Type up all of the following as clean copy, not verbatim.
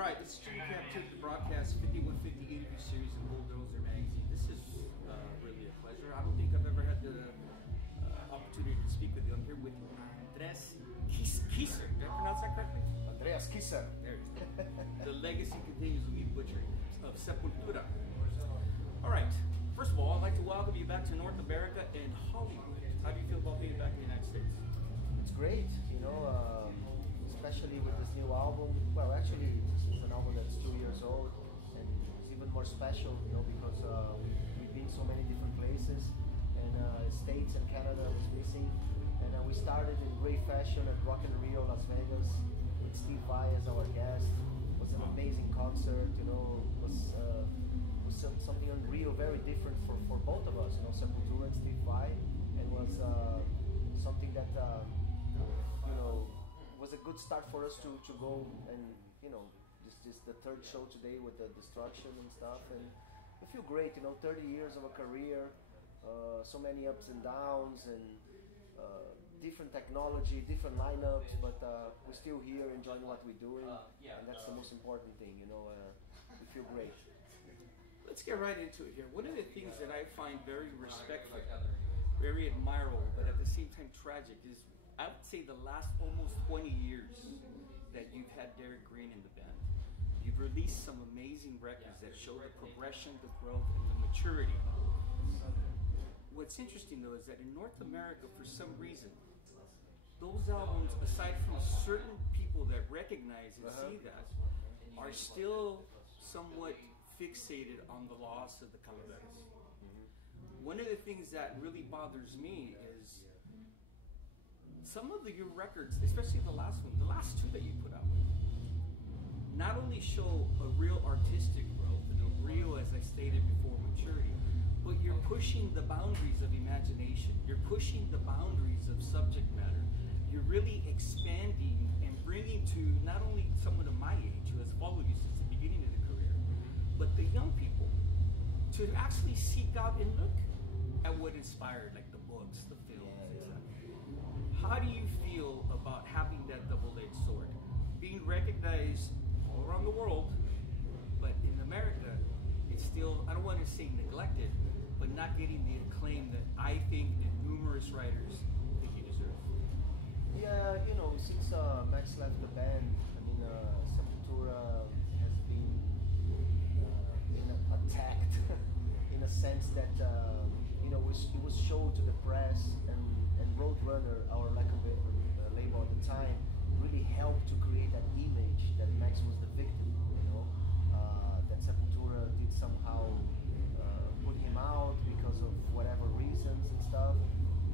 All right, this is Jimmy Camp Tape, the broadcast 5150 interview series in Bulldozer Magazine. This is really a pleasure. I don't think I've ever had the opportunity to speak with you. I'm here with Andres Kisser. Did I pronounce that correctly? Andreas Kisser. There it is. The legacy continues with me butchering of Sepultura. All right, first of all, I'd like to welcome you back to North America and Hollywood. How do you feel about being back in the United States? It's great, especially with this new album. Well, actually, this is an album that's 2 years old, and it's even more special, because we've been so many different places, and States and Canada was missing, and we started in great fashion at Rock in Rio, Las Vegas, with Steve Vai as our guest. It was an amazing concert, was something unreal, very different for both of us, Sepultura and Steve Vai, and was something that was a good start for us to go, and this is the third show today with the Destruction and stuff, and we feel great, 30 years of a career, so many ups and downs, and different technology, different lineups, but we're still here enjoying what we're doing, and that's the most important thing, we feel great. Let's get right into it here. One of the things that I find very respectful, very admirable, but at the same time tragic is, I would say, the last almost 20 years that you've had Derek Green in the band. You've released some amazing records that show the progression, the growth, and the maturity. What's interesting though is that in North America, for some reason, those albums, aside from certain people that recognize and see that, are still somewhat fixated on the loss of the Calaveras. One of the things that really bothers me is some of your records, especially the last one, the last two that you put out, not only show a real artistic growth and a real, as I stated before, maturity, but you're pushing the boundaries of imagination. You're pushing the boundaries of subject matter. You're really expanding and bringing to not only someone of my age who has followed you since the beginning of the career, but the young people to actually seek out and look at what inspired, like the books, the films, etc. How do you feel about having that double-edged sword? Being recognized all around the world, but in America, it's still, I don't want to say neglected, but not getting the acclaim that I think that numerous writers think you deserve. Yeah, since Max left the band, Sepultura has been attacked in a sense that, it was shown to the press, and Roadrunner, our label at the time, really helped to create that image that Max was the victim, that Sepultura did somehow put him out because of whatever reasons and stuff,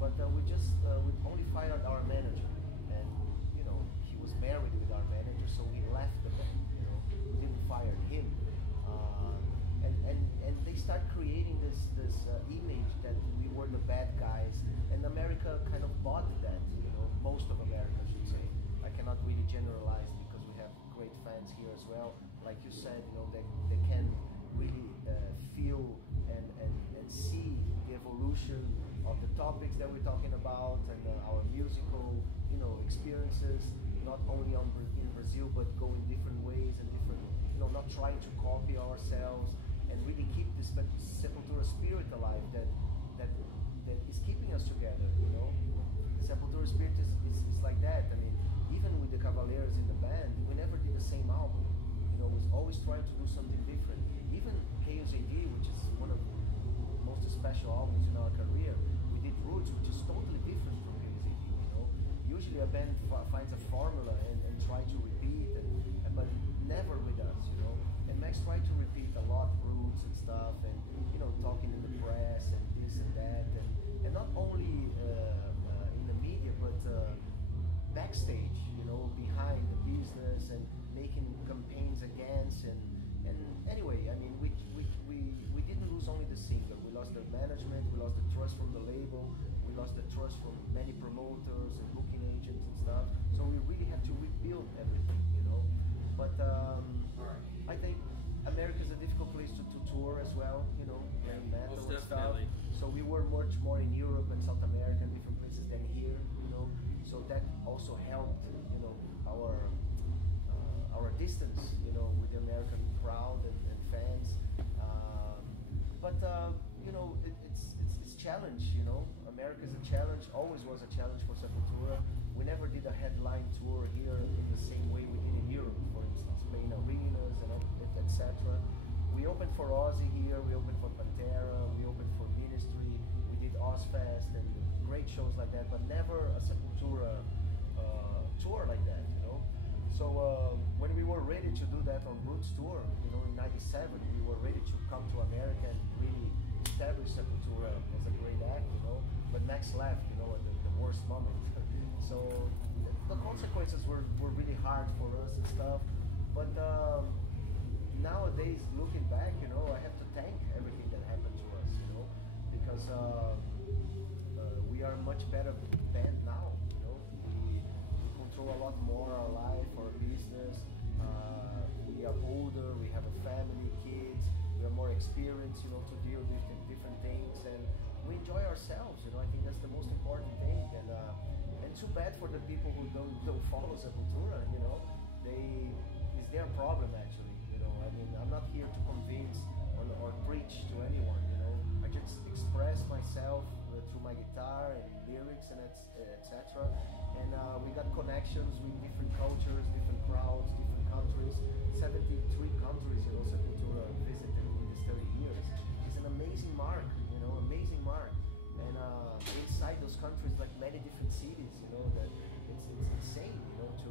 but we only fired our manager, and he was married with our manager, so we left the band, we didn't fire him. And they start creating this image that we were the bad guys, and America kind of bought that, most of America, I should say. I cannot really generalize because we have great fans here as well. Like you said, they can really feel and see the evolution of the topics that we're talking about, and our musical, experiences, not only in Brazil, but going different ways and different, not trying to copy ourselves, and really keep this Sepultura spirit alive that is keeping us together, The Sepultura spirit is like that. Even with the Cavaleros in the band, we never did the same album. We was always trying to do something different. Even Chaos AD, which is one of the most special albums in our career, we did Roots, which is totally different from Chaos AD, Usually a band finds a formula and try to repeat, but never with us, And Max tried to repeat a lot, Roots and stuff, and talking in the press and this and that, and not only in the media, but backstage, behind the business, and making campaigns against, and anyway, we didn't lose only the singer. We lost the management, we lost the trust from the label, we lost the trust from many promoters and booking agents and stuff. So we really had to rebuild everything, But I think America is a difficult place to tour as well, and metal and stuff. So we were much more in Europe and South America and different places than here, So that also helped, our distance, American crowd and fans. But you know, it's challenge. You know, America is a challenge. Always was a challenge for Sepultura. We never did a headline tour here in the same way we did in Europe, for instance, playing arenas and etc. We opened for Ozzy here. We opened for Pantera. We opened for Ministry. We did Ozfest and great shows like that, but never a Sepultura tour like that. You know. So when we were ready to do that on Roots tour, you know, in '97, we were ready to come to America and really establish Sepultura as a great act, you know. But Max left, you know, at the worst moment. So the consequences were really hard for us and stuff. But nowadays, looking back, you know, I have to thank everything that happened to us, you know, because we are a much better band now, you know. We control a lot more our life, our business. We are older, we have a family, kids, we are more experienced, you know, to deal with different things, and we enjoy ourselves, you know. I think that's the most important thing, and too bad for the people who don't follow Sepultura, you know. It's their problem actually, you know. I mean, I'm not here to convince or preach to anyone, you know. I just express myself through my guitar and lyrics and etc. And we got connections with different cultures, different crowds, different countries. 73 countries, you know, Sepultura visited in these 30 years. It's an amazing mark, you know, amazing mark. And inside those countries, like many different cities, you know, that it's insane, you know, to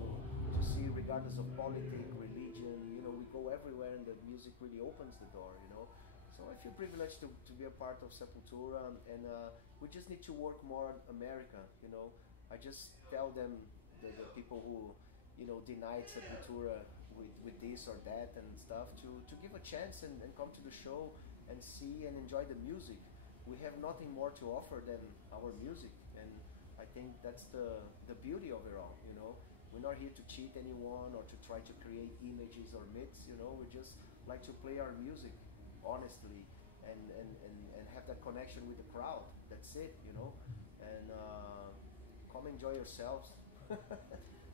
see, regardless of politics, religion, you know, we go everywhere and the music really opens the door, you know. So I feel privileged to be a part of Sepultura, and we just need to work more on America, you know. I just tell them, the people who, you know, denied Sepultura with this or that and stuff, to give a chance and come to the show and see and enjoy the music. We have nothing more to offer than our music, and I think that's the beauty of it all, you know. We're not here to cheat anyone or to try to create images or myths, you know. We just like to play our music honestly and have that connection with the crowd. That's it, you know. And come enjoy yourselves.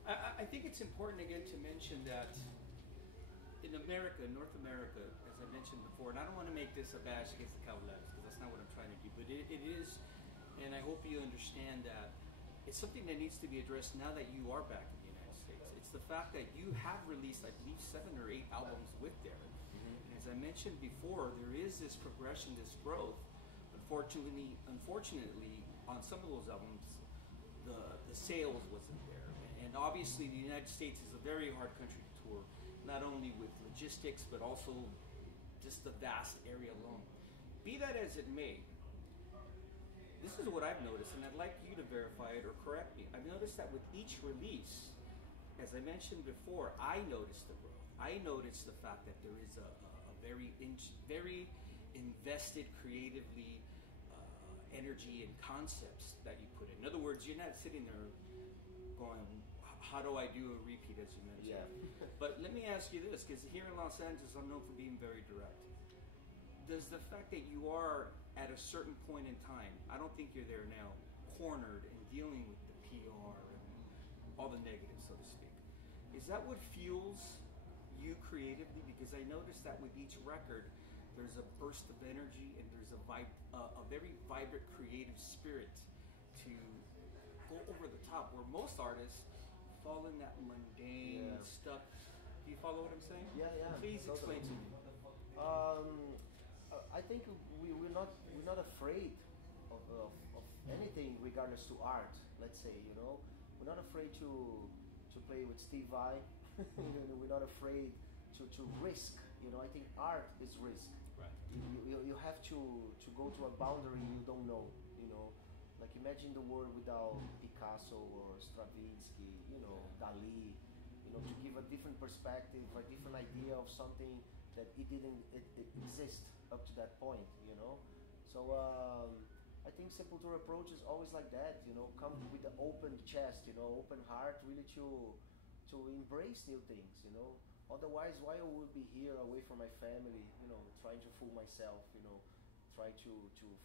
I think it's important again to mention that in America, North America, as I mentioned before, and I don't want to make this a bash against the Cavaliers because that's not what I'm trying to do, but it is, and I hope you understand that it's something that needs to be addressed now that you are back in the United States. It's the fact that you have released, I believe, 7 or 8 albums with Derek. And as I mentioned before, there is this progression, this growth. Unfortunately, on some of those albums, the sales wasn't there. And obviously, the United States is a very hard country to tour, not only with logistics, but also just the vast area alone. Be that as it may, this is what I've noticed, and I'd like you to verify it or correct me. I've noticed that with each release, as I mentioned before, I noticed the growth. I noticed the fact that there is a very invested creatively energy and concepts that you put in. In other words, you're not sitting there going, how do I do a repeat, as you mentioned? Yeah. But let me ask you this, because here in Los Angeles, I'm known for being very direct. Does the fact that you are at a certain point in time, I don't think you're there now, cornered and dealing with the PR and all the negatives, so to speak, is that what fuels you creatively? Because I noticed that with each record, there's a burst of energy and there's a very vibrant creative spirit to go over the top, where most artists fall in that mundane stuff. Do you follow what I'm saying? Yeah. Please totally. explain to me. I think we're not afraid of anything, regardless to art. Let's say, you know, we're not afraid to play with Steve Vai. We're not afraid to risk. You know, I think art is risk. Right. You have to go to a boundary you don't know. You know, like imagine the world without Picasso or Stravinsky. You know, Dali. You know, to give a different perspective, a different idea of something that it didn't exist up to that point, you know. So I think Sepultura approach is always like that, you know. Come with the open chest, you know, open heart, really to embrace new things, you know. Otherwise, why I would be here away from my family, you know, trying to fool myself, you know, try to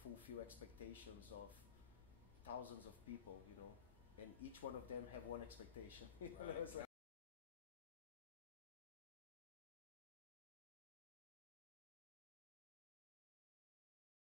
fulfill expectations of thousands of people, you know, and each one of them have one expectation. Right.